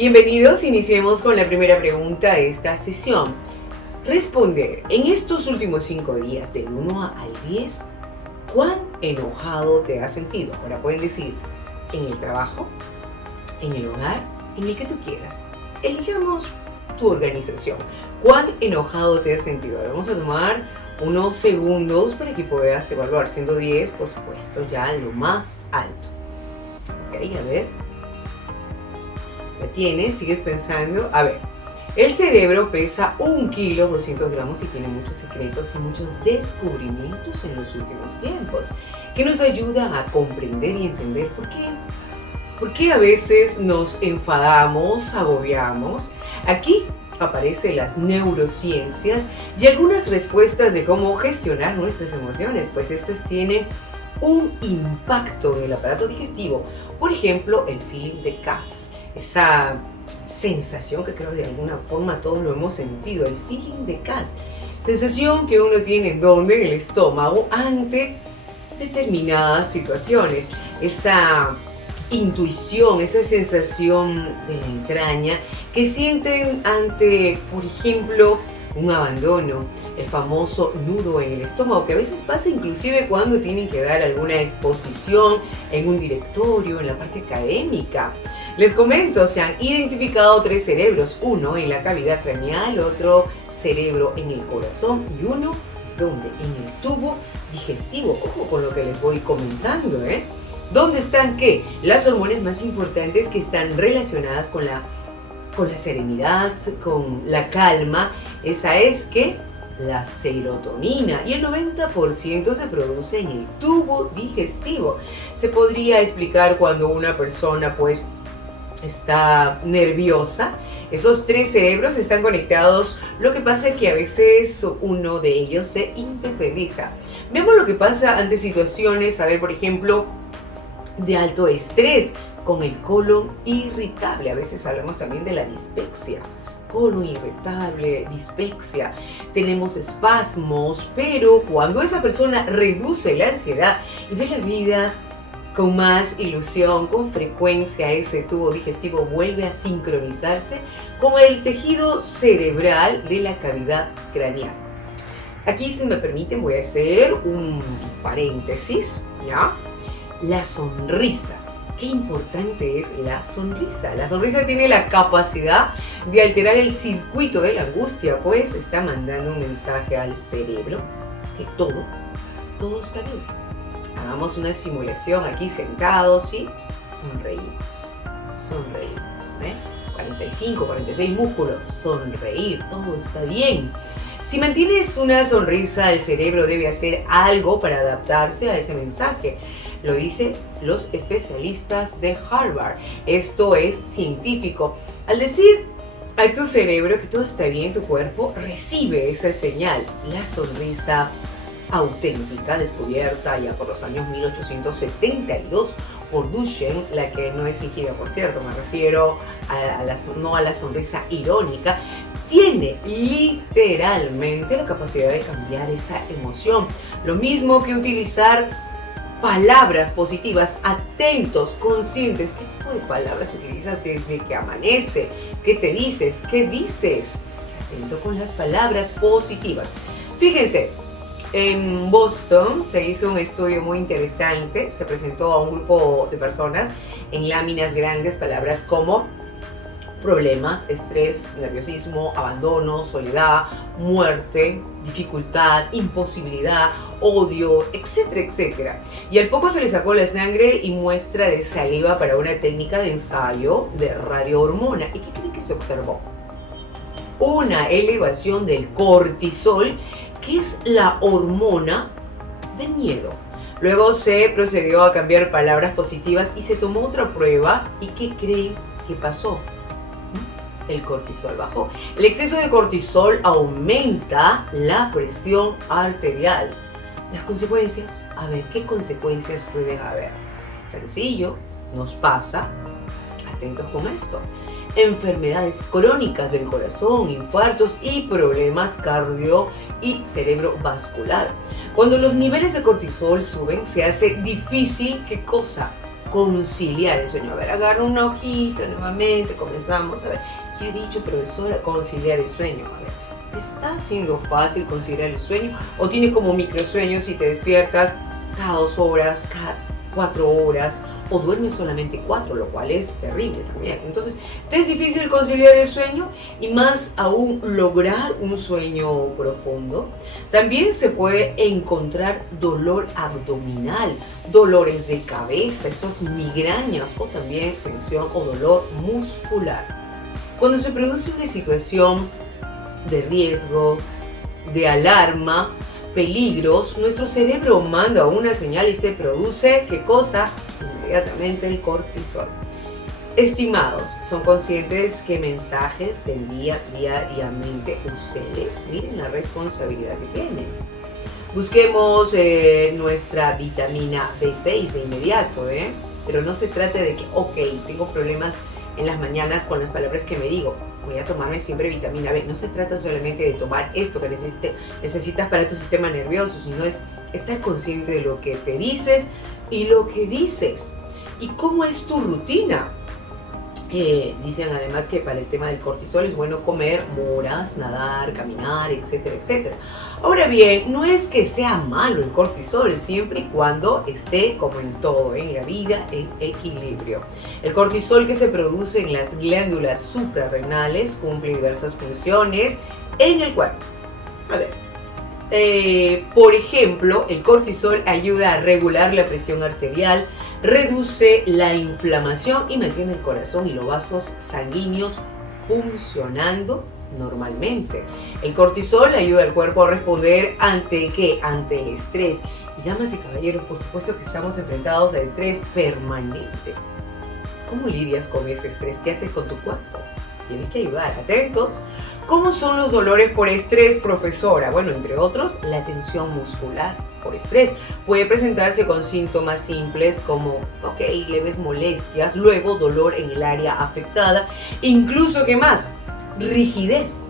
Bienvenidos, iniciemos con la primera pregunta de esta sesión. Responder, en estos últimos 5 días, del 1 al 10, ¿cuán enojado te has sentido? Ahora pueden decir, en el trabajo, en el hogar, en el que tú quieras. Elijamos tu organización. ¿Cuán enojado te has sentido? Ahora vamos a tomar unos segundos para que puedas evaluar, siendo 10, por supuesto, ya lo más alto. Ok, a ver. ¿La tienes? ¿Sigues pensando? A ver, el cerebro pesa 1 kilo 200 gramos y tiene muchos secretos y muchos descubrimientos en los últimos tiempos que nos ayudan a comprender y entender por qué a veces nos enfadamos, agobiamos. Aquí aparecen las neurociencias y algunas respuestas de cómo gestionar nuestras emociones, pues estas tienen un impacto en el aparato digestivo. Por ejemplo, el feeling de Cass, esa sensación que creo de alguna forma todos lo hemos sentido, el feeling de Cass, sensación que uno tiene donde en el estómago ante determinadas situaciones, esa intuición, esa sensación de la entraña que sienten ante, por ejemplo, un abandono, el famoso nudo en el estómago, que a veces pasa inclusive cuando tienen que dar alguna exposición en un directorio, en la parte académica. Les comento, se han identificado 3 cerebros, uno en la cavidad craneal, otro cerebro en el corazón y uno donde en el tubo digestivo. Ojo con lo que les voy comentando, ¿Dónde están qué? Las hormonas más importantes que están relacionadas con la serenidad, con la calma. Esa es que la serotonina, y el 90% se produce en el tubo digestivo. Se podría explicar cuando una persona pues está nerviosa. Esos 3 cerebros están conectados. Lo que pasa es que a veces uno de ellos se independiza. Veamos lo que pasa ante situaciones, a ver, por ejemplo, de alto estrés, con el colon irritable. A veces hablamos también de la dispepsia. Colon irritable, dispepsia, tenemos espasmos, pero cuando esa persona reduce la ansiedad y ve la vida con más ilusión, con frecuencia, ese tubo digestivo vuelve a sincronizarse con el tejido cerebral de la cavidad craneal. Aquí, si me permiten, voy a hacer un paréntesis, ¿ya? La sonrisa. Qué importante es la sonrisa. La sonrisa tiene la capacidad de alterar el circuito de la angustia, pues está mandando un mensaje al cerebro que todo está bien. Hagamos una simulación aquí sentados y sonreímos. 45, 46 músculos. Sonreír, todo está bien. Si mantienes una sonrisa, el cerebro debe hacer algo para adaptarse a ese mensaje. Lo dicen los especialistas de Harvard. Esto es científico. Al decir a tu cerebro que todo está bien, tu cuerpo recibe esa señal. La sonrisa auténtica, descubierta ya por los años 1872 por Duchenne, la que no es fingida, por cierto, me refiero no a la sonrisa irónica, tiene literalmente la capacidad de cambiar esa emoción. Lo mismo que utilizar palabras positivas, atentos, conscientes. ¿Qué tipo de palabras utilizas desde que amanece? ¿Qué te dices? ¿Qué dices? Atento con las palabras positivas. Fíjense, en Boston se hizo un estudio muy interesante. Se presentó a un grupo de personas en láminas grandes palabras como problemas, estrés, nerviosismo, abandono, soledad, muerte, dificultad, imposibilidad, odio, etcétera, etcétera. Y al poco se le sacó la sangre y muestra de saliva para una técnica de ensayo de radiohormona. ¿Y qué creen que se observó? Una elevación del cortisol, que es la hormona del miedo. Luego se procedió a cambiar palabras positivas y se tomó otra prueba. ¿Y qué creen que pasó? El cortisol bajó. El exceso de cortisol aumenta la presión arterial. Las consecuencias, a ver, ¿qué consecuencias pueden haber? Sencillo, nos pasa, atentos con esto, enfermedades crónicas del corazón, infartos y problemas cardio y cerebrovascular. Cuando los niveles de cortisol suben, se hace difícil, ¿qué cosa? conciliar el sueño. A ver, agarra una hojita nuevamente, comenzamos. A ver, ¿qué ha dicho profesora? Conciliar el sueño. A ver, ¿te está haciendo fácil conciliar el sueño? ¿O tienes como microsueños y te despiertas cada 2 horas, cada 4 horas? O duermes solamente 4, lo cual es terrible también. Entonces, te es difícil conciliar el sueño y más aún lograr un sueño profundo. También se puede encontrar dolor abdominal, dolores de cabeza, esos migrañas o también tensión o dolor muscular. Cuando se produce una situación de riesgo, de alarma, peligros, nuestro cerebro manda una señal y se produce, ¿qué cosa? Inmediatamente el cortisol. Estimados, ¿son conscientes qué mensajes se envía diariamente ustedes? Miren la responsabilidad que tienen. Busquemos nuestra vitamina B6 de inmediato, pero no se trata de que, ok, tengo problemas en las mañanas con las palabras que me digo, voy a tomarme siempre vitamina B. No se trata solamente de tomar esto que necesitas para tu sistema nervioso, sino es estar consciente de lo que te dices y lo que dices. ¿Y cómo es tu rutina? Dicen además que para el tema del cortisol es bueno comer moras, nadar, caminar, etcétera, etcétera. Ahora bien, no es que sea malo el cortisol, siempre y cuando esté, como en todo en la vida, en equilibrio. El cortisol que se produce en las glándulas suprarrenales cumple diversas funciones en el cuerpo. A ver, por ejemplo, el cortisol ayuda a regular la presión arterial, reduce la inflamación y mantiene el corazón y los vasos sanguíneos funcionando normalmente. El cortisol ayuda al cuerpo a responder ante el estrés. Y damas y caballeros, por supuesto que estamos enfrentados a estrés permanente. ¿Cómo lidias con ese estrés? ¿Qué haces con tu cuerpo? Tienes que ayudar. Atentos. ¿Cómo son los dolores por estrés, profesora? Bueno, entre otros, la tensión muscular por estrés puede presentarse con síntomas simples como, leves molestias, luego dolor en el área afectada, incluso, ¿qué más? Rigidez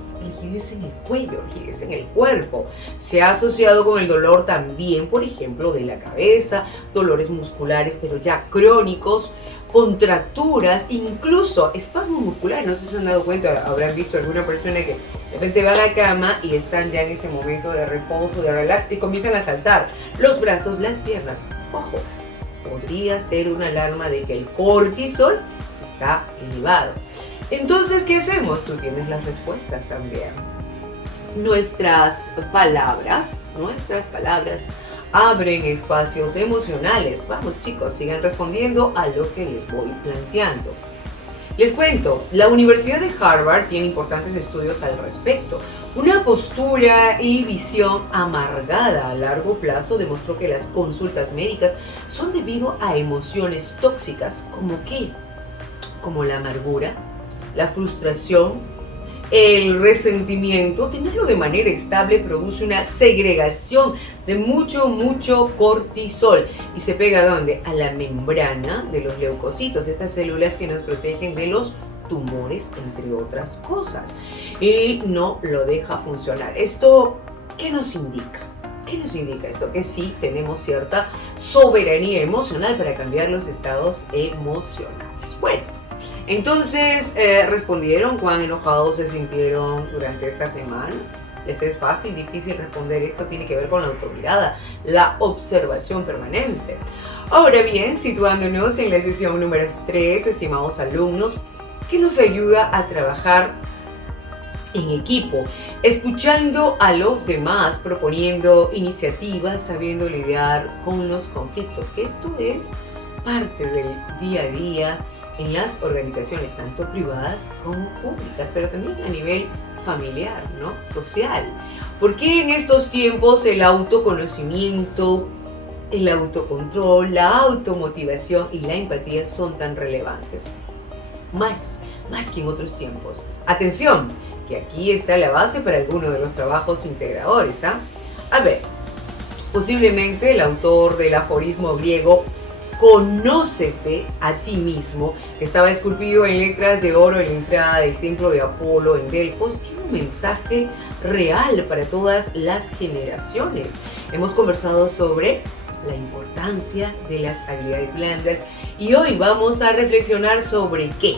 en el cuello, rigidez en el cuerpo. Se ha asociado con el dolor también, por ejemplo, de la cabeza, dolores musculares, pero ya crónicos, contracturas, incluso espasmos musculares. No sé si se han dado cuenta, habrán visto alguna persona que de repente va a la cama y están ya en ese momento de reposo, de relax, y comienzan a saltar los brazos, las piernas. Ojo, podría ser una alarma de que el cortisol está elevado. Entonces, ¿qué hacemos? Tú tienes las respuestas también. Nuestras palabras abren espacios emocionales. Vamos, chicos, sigan respondiendo a lo que les voy planteando. Les cuento, la Universidad de Harvard tiene importantes estudios al respecto. Una postura y visión amargada a largo plazo demostró que las consultas médicas son debido a emociones tóxicas, ¿como qué? Como la amargura, la frustración, el resentimiento. Tenerlo de manera estable produce una segregación de mucho cortisol y se pega ¿a dónde? A la membrana de los leucocitos, estas células que nos protegen de los tumores, entre otras cosas, y no lo deja funcionar. ¿Esto qué nos indica? ¿Qué nos indica esto? Que sí tenemos cierta soberanía emocional para cambiar los estados emocionales. Bueno, entonces respondieron cuán enojados se sintieron durante esta semana. Les es fácil, difícil responder. Esto tiene que ver con la automirada, la observación permanente. Ahora bien, situándonos en la sesión número 3, estimados alumnos, que nos ayuda a trabajar en equipo, escuchando a los demás, proponiendo iniciativas, sabiendo lidiar con los conflictos, que esto es parte del día a día en las organizaciones, tanto privadas como públicas, pero también a nivel familiar, ¿no? Social. ¿Por qué en estos tiempos el autoconocimiento, el autocontrol, la automotivación y la empatía son tan relevantes? Más que en otros tiempos. Atención, que aquí está la base para alguno de los trabajos integradores, ¿ah? A ver, posiblemente el autor del aforismo griego "Conócete a ti mismo", que estaba esculpido en letras de oro en la entrada del templo de Apolo en Delfos, tiene un mensaje real para todas las generaciones. Hemos conversado sobre la importancia de las habilidades blandas y hoy vamos a reflexionar sobre qué,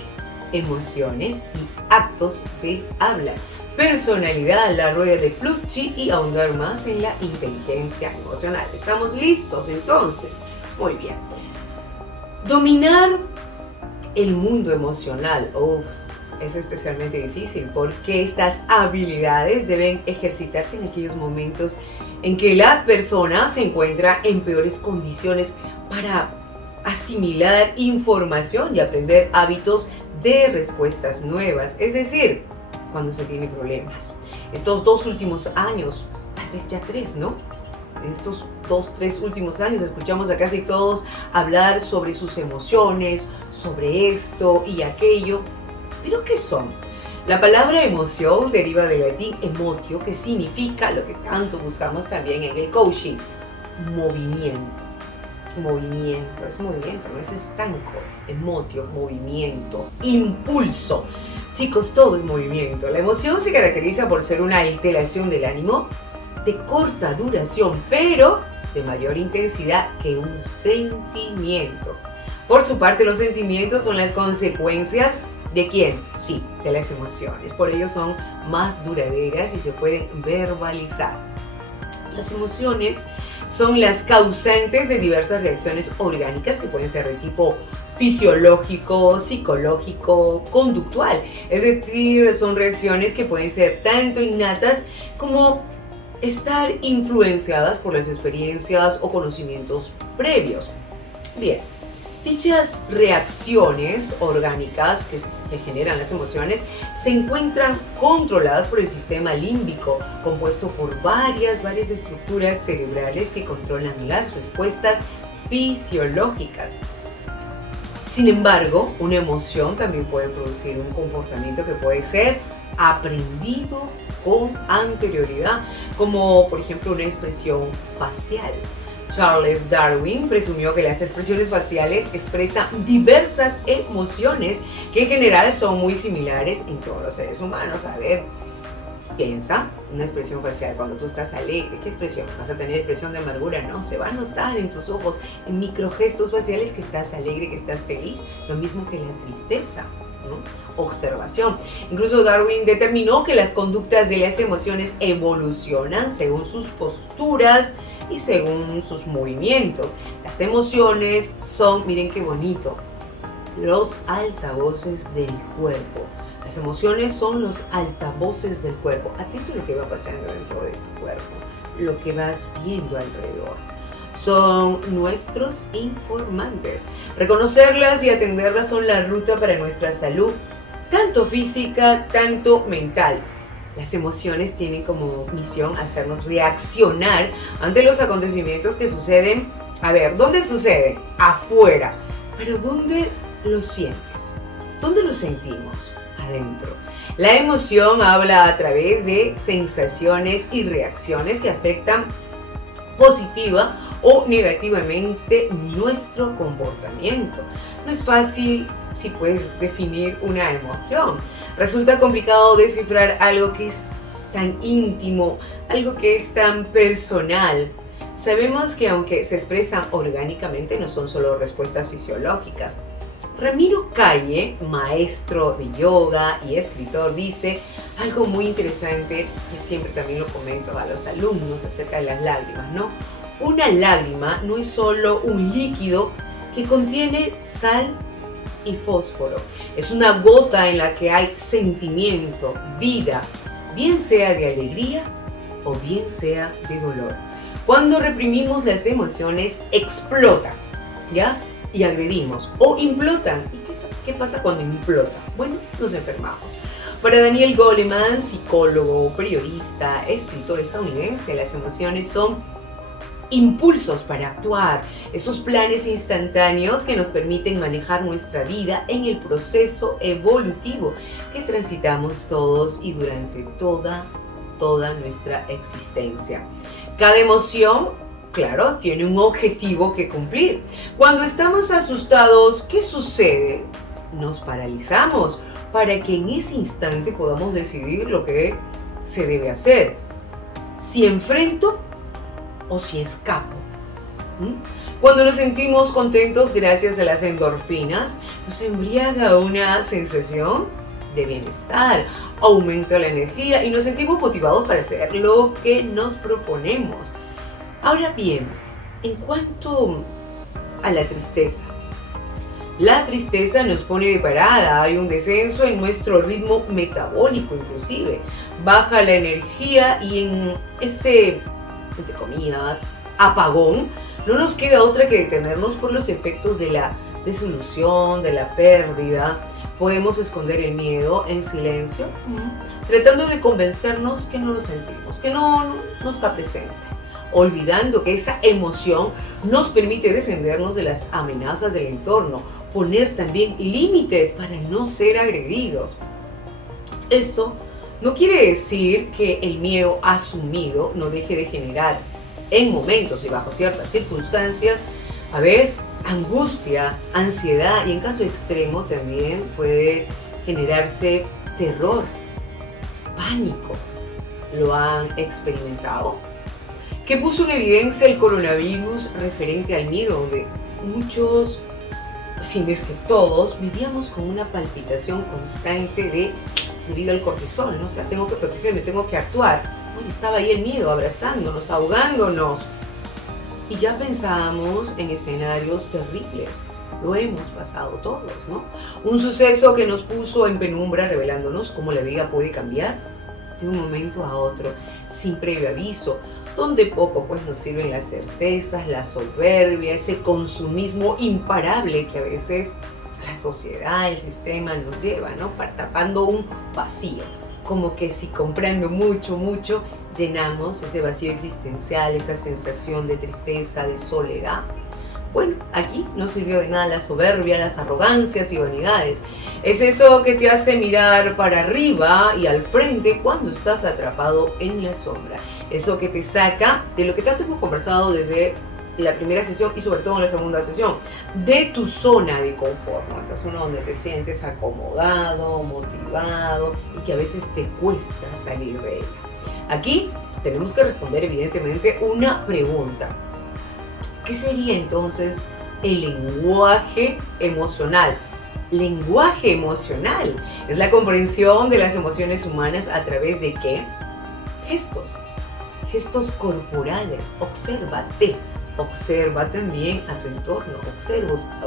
emociones y actos de habla, personalidad, la rueda de Plutchik y ahondar más en la inteligencia emocional. ¿Estamos listos entonces? Muy bien. Dominar el mundo emocional es especialmente difícil porque estas habilidades deben ejercitarse en aquellos momentos en que las personas se encuentran en peores condiciones para asimilar información y aprender hábitos de respuestas nuevas, es decir, cuando se tiene problemas. Estos 2 últimos años, tal vez ya 3, ¿no? En estos 2, 3 últimos años escuchamos a casi todos hablar sobre sus emociones, sobre esto y aquello. ¿Pero qué son? La palabra emoción deriva del latín emotio, que significa lo que tanto buscamos también en el coaching, movimiento. Movimiento, es movimiento, no es estanco. Emotio, movimiento, impulso. Chicos, todo es movimiento. La emoción se caracteriza por ser una alteración del ánimo de corta duración, pero de mayor intensidad que un sentimiento. Por su parte, los sentimientos son las consecuencias ¿de quién? Sí, de las emociones. Por ello son más duraderas y se pueden verbalizar. Las emociones son las causantes de diversas reacciones orgánicas que pueden ser de tipo fisiológico, psicológico, conductual. Es decir, son reacciones que pueden ser tanto innatas como estar influenciadas por las experiencias o conocimientos previos. Bien, dichas reacciones orgánicas que generan las emociones se encuentran controladas por el sistema límbico, compuesto por varias estructuras cerebrales que controlan las respuestas fisiológicas. Sin embargo, una emoción también puede producir un comportamiento que puede ser aprendido con anterioridad, como por ejemplo una expresión facial. Charles Darwin presumió que las expresiones faciales expresan diversas emociones que en general son muy similares en todos los seres humanos. A ver, piensa, una expresión facial cuando tú estás alegre, ¿qué expresión? ¿Vas a tener expresión de amargura? No, se va a notar en tus ojos, en microgestos faciales que estás alegre, que estás feliz, lo mismo que la tristeza, ¿no? Observación. Incluso Darwin determinó que las conductas de las emociones evolucionan según sus posturas y según sus movimientos. Las emociones son, miren qué bonito, los altavoces del cuerpo. Las emociones son los altavoces del cuerpo. Atento a lo que va pasando dentro de tu cuerpo, lo que vas viendo alrededor. Son nuestros informantes. Reconocerlas y atenderlas son la ruta para nuestra salud, tanto física, tanto mental. Las emociones tienen como misión hacernos reaccionar ante los acontecimientos que suceden. A ver, ¿dónde sucede? Afuera. Pero ¿dónde lo sientes? ¿Dónde lo sentimos? Adentro. La emoción habla a través de sensaciones y reacciones que afectan positiva o negativamente nuestro comportamiento. No es fácil si puedes definir una emoción. Resulta complicado descifrar algo que es tan íntimo, algo que es tan personal. Sabemos que aunque se expresan orgánicamente, no son solo respuestas fisiológicas. Ramiro Calle, maestro de yoga y escritor, dice algo muy interesante que siempre también lo comento a los alumnos acerca de las lágrimas, ¿no? Una lágrima no es solo un líquido que contiene sal y fósforo. Es una gota en la que hay sentimiento, vida, bien sea de alegría o bien sea de dolor. Cuando reprimimos las emociones, explotan, ¿ya? Y agredimos o implotan. ¿Y qué pasa cuando implota? Bueno, nos enfermamos. Para Daniel Goleman, psicólogo, periodista, escritor estadounidense, las emociones son impulsos para actuar, esos planes instantáneos que nos permiten manejar nuestra vida en el proceso evolutivo que transitamos todos y durante toda nuestra existencia. Cada emoción, claro, tiene un objetivo que cumplir. Cuando estamos asustados, ¿qué sucede? Nos paralizamos para que en ese instante podamos decidir lo que se debe hacer. Si enfrento o si escapo. ¿Mm? Cuando nos sentimos contentos gracias a las endorfinas, nos embriaga una sensación de bienestar, aumenta la energía y nos sentimos motivados para hacer lo que nos proponemos. Ahora bien, en cuanto a la tristeza nos pone de parada, hay un descenso en nuestro ritmo metabólico inclusive, baja la energía y en ese, entre comillas, apagón, no nos queda otra que detenernos por los efectos de la desilusión, de la pérdida. Podemos esconder el miedo en silencio, tratando de convencernos que no lo sentimos, que no está presente, olvidando que esa emoción nos permite defendernos de las amenazas del entorno, poner también límites para no ser agredidos. Eso no quiere decir que el miedo asumido no deje de generar en momentos y bajo ciertas circunstancias, angustia, ansiedad y en caso extremo también puede generarse terror, pánico. ¿Lo han experimentado? Que puso en evidencia el coronavirus referente al miedo, donde muchos, si no es que todos, vivíamos con una palpitación constante debido al cortisol, ¿no? O sea, tengo que protegerme, tengo que actuar. Bueno, estaba ahí el miedo, abrazándonos, ahogándonos. Y ya pensábamos en escenarios terribles. Lo hemos pasado todos, ¿no? Un suceso que nos puso en penumbra, revelándonos cómo la vida puede cambiar de un momento a otro, sin previo aviso, donde poco pues nos sirven las certezas, la soberbia, ese consumismo imparable que a veces la sociedad, el sistema nos lleva, ¿no? Tapando un vacío, como que si comprando mucho, llenamos ese vacío existencial, esa sensación de tristeza, de soledad. Bueno, aquí no sirvió de nada la soberbia, las arrogancias y vanidades. Es eso que te hace mirar para arriba y al frente cuando estás atrapado en la sombra. Eso que te saca de lo que tanto hemos conversado desde la primera sesión y sobre todo en la segunda sesión, de tu zona de confort, ¿no? Esa zona donde te sientes acomodado, motivado y que a veces te cuesta salir de ella. Aquí tenemos que responder evidentemente una pregunta. ¿Qué sería entonces el lenguaje emocional? Lenguaje emocional es la comprensión de las emociones humanas a través de ¿qué? Gestos corporales. Obsérvate. Observa también a tu entorno,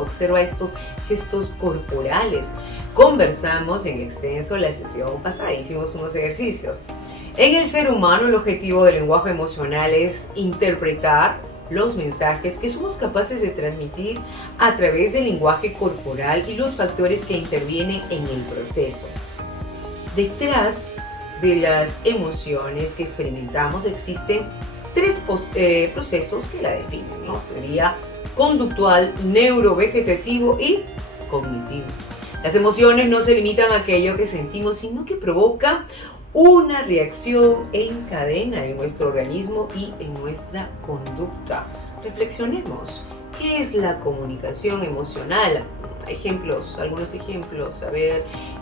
observa estos gestos corporales. Conversamos en extenso la sesión pasada, hicimos unos ejercicios. En el ser humano, el objetivo del lenguaje emocional es interpretar los mensajes que somos capaces de transmitir a través del lenguaje corporal y los factores que intervienen en el proceso. Detrás de las emociones que experimentamos existen tres procesos que la definen, ¿no? Sería conductual, neurovegetativo y cognitivo. Las emociones no se limitan a aquello que sentimos, sino que provocan una reacción en cadena en nuestro organismo y en nuestra conducta. Reflexionemos. ¿Qué es la comunicación emocional? Algunos ejemplos.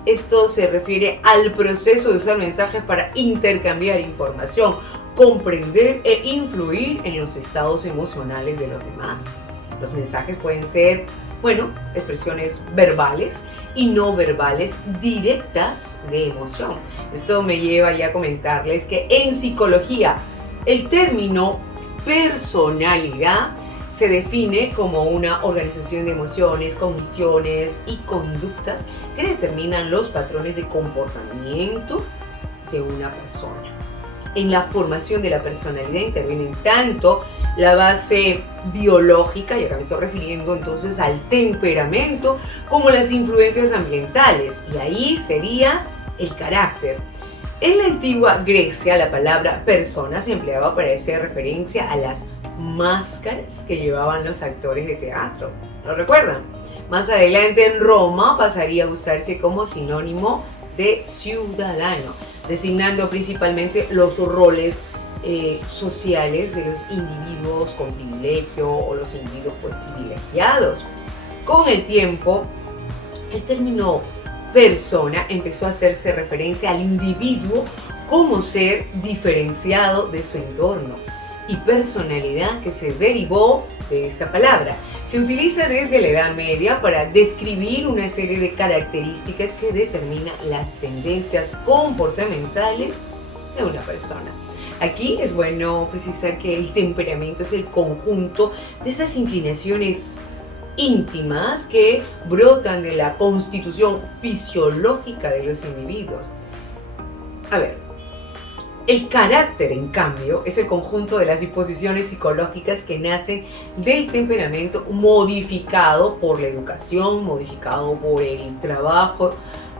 Esto se refiere al proceso de usar mensajes para intercambiar información, comprender e influir en los estados emocionales de los demás. Los mensajes pueden ser, expresiones verbales y no verbales directas de emoción. Esto me lleva ya a comentarles que en psicología el término personalidad se define como una organización de emociones, cogniciones y conductas que determinan los patrones de comportamiento de una persona. En la formación de la personalidad intervienen tanto la base biológica, y acá me estoy refiriendo entonces al temperamento, como las influencias ambientales, y ahí sería el carácter. En la antigua Grecia, la palabra persona se empleaba para hacer referencia a las máscaras que llevaban los actores de teatro. ¿Lo recuerdan? Más adelante en Roma pasaría a usarse como sinónimo de ciudadano, designando principalmente los roles sociales de los individuos con privilegio o los individuos privilegiados. Con el tiempo, el término persona empezó a hacerse referencia al individuo como ser diferenciado de su entorno. y personalidad que se derivó de esta palabra. Se utiliza desde la Edad Media para describir una serie de características que determinan las tendencias comportamentales de una persona. Aquí es bueno precisar que el temperamento es el conjunto de esas inclinaciones íntimas que brotan de la constitución fisiológica de los individuos. A ver, el carácter, en cambio, es el conjunto de las disposiciones psicológicas que nacen del temperamento modificado por la educación, modificado por el trabajo,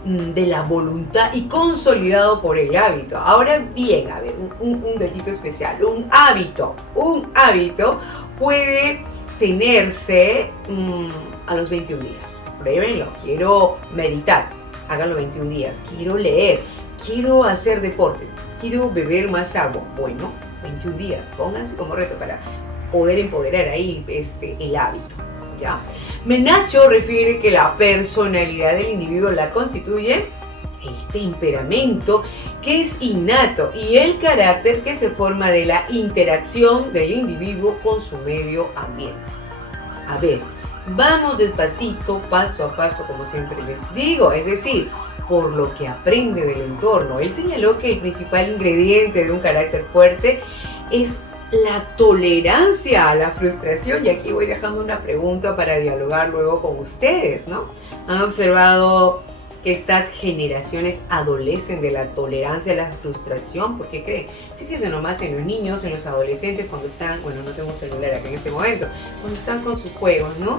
de la voluntad y consolidado por el hábito. Ahora bien, a ver, un datito especial. Un hábito puede tenerse a los 21 días. Pruébenlo. Quiero meditar, háganlo 21 días. Quiero leer, quiero hacer deporte, quiero beber más agua. Bueno, 21 días. Pónganse como reto para poder empoderar ahí el hábito. ¿Ya? Menacho refiere que la personalidad del individuo la constituye el temperamento, que es innato, y el carácter, que se forma de la interacción del individuo con su medio ambiente. A ver, vamos despacito, paso a paso, como siempre les digo, es decir, por lo que aprende del entorno. Él señaló que el principal ingrediente de un carácter fuerte es la tolerancia a la frustración, y aquí voy dejando una pregunta para dialogar luego con ustedes, ¿no? ¿Han observado que estas generaciones adolecen de la tolerancia a la frustración? ¿Por qué creen? Fíjense nomás en los niños, en los adolescentes, cuando están, bueno, no tengo celular acá en este momento, cuando están con sus juegos, ¿no?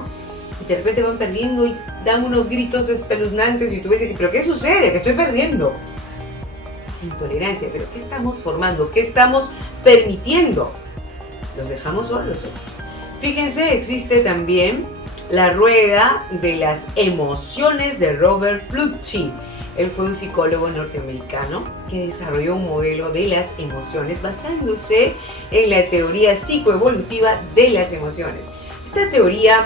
Y de repente van perdiendo y dan unos gritos espeluznantes y tú ves, ¿pero qué sucede? ¿Que estoy perdiendo? Intolerancia. ¿Pero qué estamos formando? ¿Qué estamos permitiendo? ¿Los dejamos solos? Fíjense, existe también la rueda de las emociones de Robert Plutchik. Él fue un psicólogo norteamericano que desarrolló un modelo de las emociones basándose en la teoría psicoevolutiva de las emociones. Esta teoría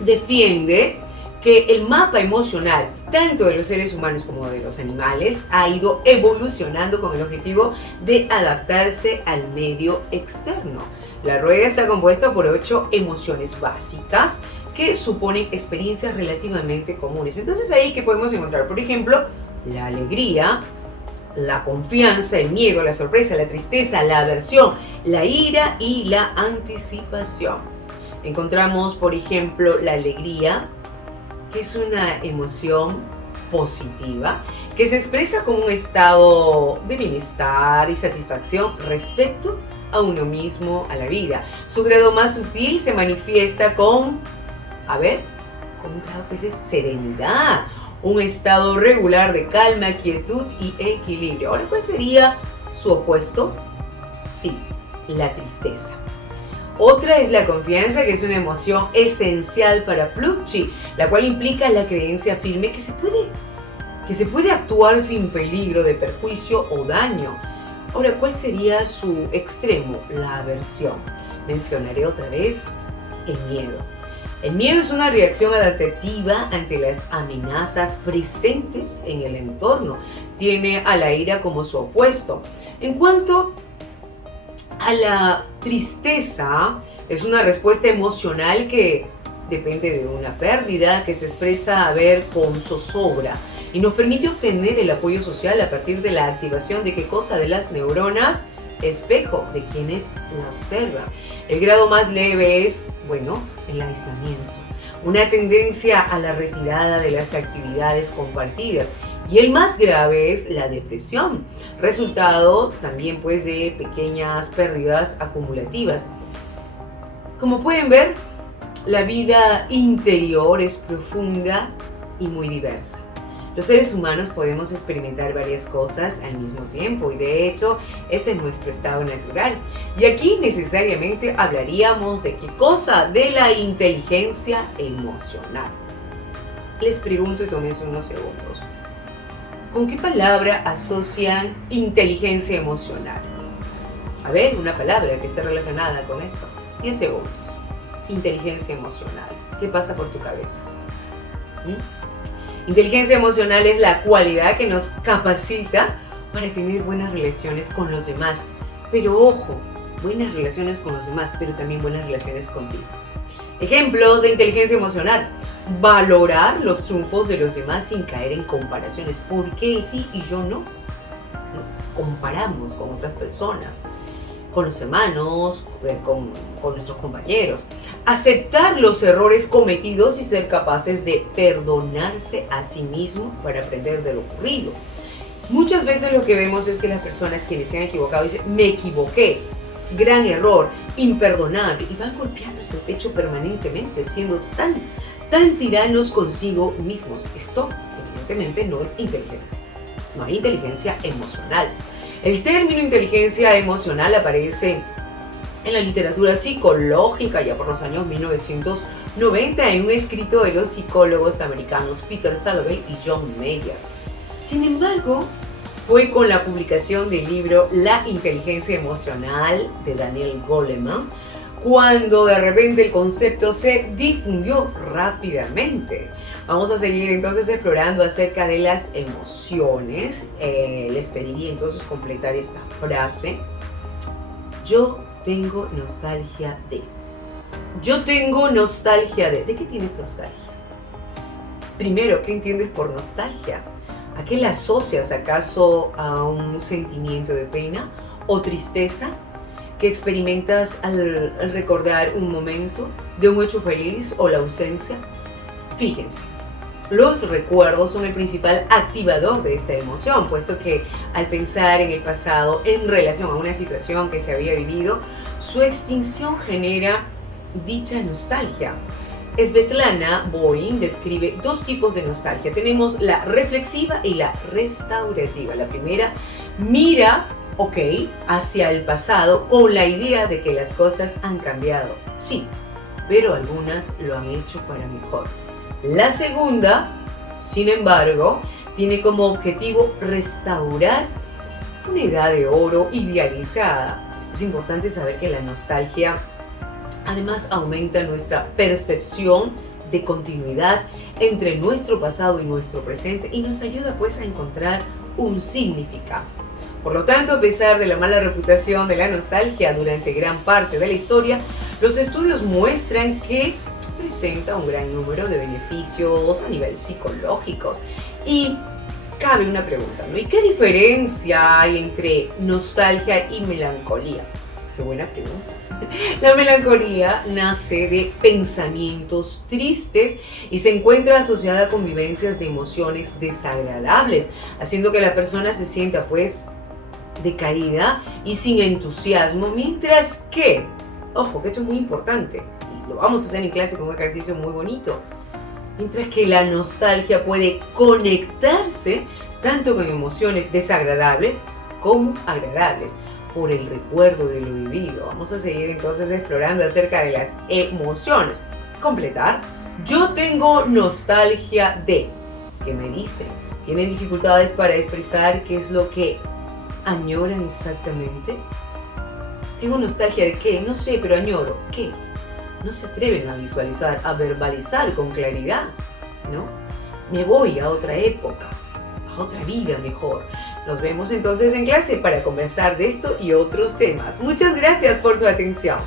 defiende que el mapa emocional, tanto de los seres humanos como de los animales, ha ido evolucionando con el objetivo de adaptarse al medio externo. La rueda está compuesta por 8 emociones básicas que suponen experiencias relativamente comunes. Entonces ahí que podemos encontrar, por ejemplo, la alegría, la confianza, el miedo, la sorpresa, la tristeza, la aversión, la ira y la anticipación. Encontramos, por ejemplo, la alegría, que es una emoción positiva, que se expresa como un estado de bienestar y satisfacción respecto a uno mismo, a la vida. Su grado más sutil se manifiesta con un grado pues de serenidad, un estado regular de calma, quietud y equilibrio. Ahora, ¿cuál sería su opuesto? Sí, la tristeza. Otra es la confianza, que es una emoción esencial para Plutchik, la cual implica la creencia firme que se puede actuar sin peligro de perjuicio o daño. Ahora, ¿cuál sería su extremo? La aversión. Mencionaré otra vez el miedo. El miedo es una reacción adaptativa ante las amenazas presentes en el entorno. Tiene a la ira como su opuesto. En cuanto a la tristeza, es una respuesta emocional que depende de una pérdida que se expresa con zozobra y nos permite obtener el apoyo social a partir de la activación de de las neuronas espejo de quienes la observan. El grado más leve es, el aislamiento, una tendencia a la retirada de las actividades compartidas. Y el más grave es la depresión, resultado también de pequeñas pérdidas acumulativas. Como pueden ver, la vida interior es profunda y muy diversa. Los seres humanos podemos experimentar varias cosas al mismo tiempo y de hecho ese es nuestro estado natural. Y aquí necesariamente hablaríamos de qué cosa, de la inteligencia emocional. Les pregunto y tómense unos segundos. ¿Con qué palabra asocian inteligencia emocional? A ver, una palabra que esté relacionada con esto. 10 segundos. Inteligencia emocional. ¿Qué pasa por tu cabeza? Inteligencia emocional es la cualidad que nos capacita para tener buenas relaciones con los demás. Pero ojo, buenas relaciones con los demás, pero también buenas relaciones contigo. Ejemplos de inteligencia emocional. Valorar los triunfos de los demás sin caer en comparaciones. ¿Por qué él sí y yo no? Comparamos con otras personas, con los hermanos, con nuestros compañeros. Aceptar los errores cometidos y ser capaces de perdonarse a sí mismo para aprender de lo ocurrido. Muchas veces lo que vemos es que las personas quienes se han equivocado dicen, me equivoqué, gran error, imperdonable, y van golpeándose el pecho permanentemente, siendo tan tiranos consigo mismos. Esto evidentemente no es inteligente. No hay inteligencia emocional. El término inteligencia emocional aparece en la literatura psicológica ya por los años 1990 en un escrito de los psicólogos americanos Peter Salovey y John Mayer. Sin embargo, fue con la publicación del libro La inteligencia emocional de Daniel Goleman cuando de repente el concepto se difundió rápidamente. Vamos a seguir entonces explorando acerca de las emociones. Les pediría entonces completar esta frase. Yo tengo nostalgia de. Yo tengo nostalgia de. ¿De qué tienes nostalgia? Primero, ¿qué entiendes por nostalgia? ¿A qué la asocias? ¿Acaso a un sentimiento de pena o tristeza que experimentas al recordar un momento de un hecho feliz o la ausencia? Fíjense, los recuerdos son el principal activador de esta emoción, puesto que al pensar en el pasado en relación a una situación que se había vivido, su extinción genera dicha nostalgia. Svetlana Boym describe dos tipos de nostalgia. Tenemos la reflexiva y la restaurativa. La primera mira, hacia el pasado con la idea de que las cosas han cambiado. Sí, pero algunas lo han hecho para mejor. La segunda, sin embargo, tiene como objetivo restaurar una edad de oro idealizada. Es importante saber que la nostalgia además aumenta nuestra percepción de continuidad entre nuestro pasado y nuestro presente y nos ayuda pues a encontrar un significado. Por lo tanto, a pesar de la mala reputación de la nostalgia durante gran parte de la historia, los estudios muestran que presenta un gran número de beneficios a nivel psicológicos. Y cabe una pregunta, ¿no? ¿Y qué diferencia hay entre nostalgia y melancolía? Qué buena pregunta. La melancolía nace de pensamientos tristes y se encuentra asociada con vivencias de emociones desagradables, haciendo que la persona se sienta pues decaída y sin entusiasmo, mientras que, ojo, que esto es muy importante, y lo vamos a hacer en clase con un ejercicio muy bonito, mientras que la nostalgia puede conectarse tanto con emociones desagradables como agradables, por el recuerdo de lo vivido. Vamos a seguir entonces explorando acerca de las emociones. Completar. Yo tengo nostalgia de. ¿Qué me dicen? ¿Tienen dificultades para expresar qué es lo que añoran exactamente? Tengo nostalgia de qué, no sé, pero añoro. ¿Qué? No se atreven a visualizar, a verbalizar con claridad, ¿no? Me voy a otra época, a otra vida mejor. Nos vemos entonces en clase para conversar de esto y otros temas. Muchas gracias por su atención.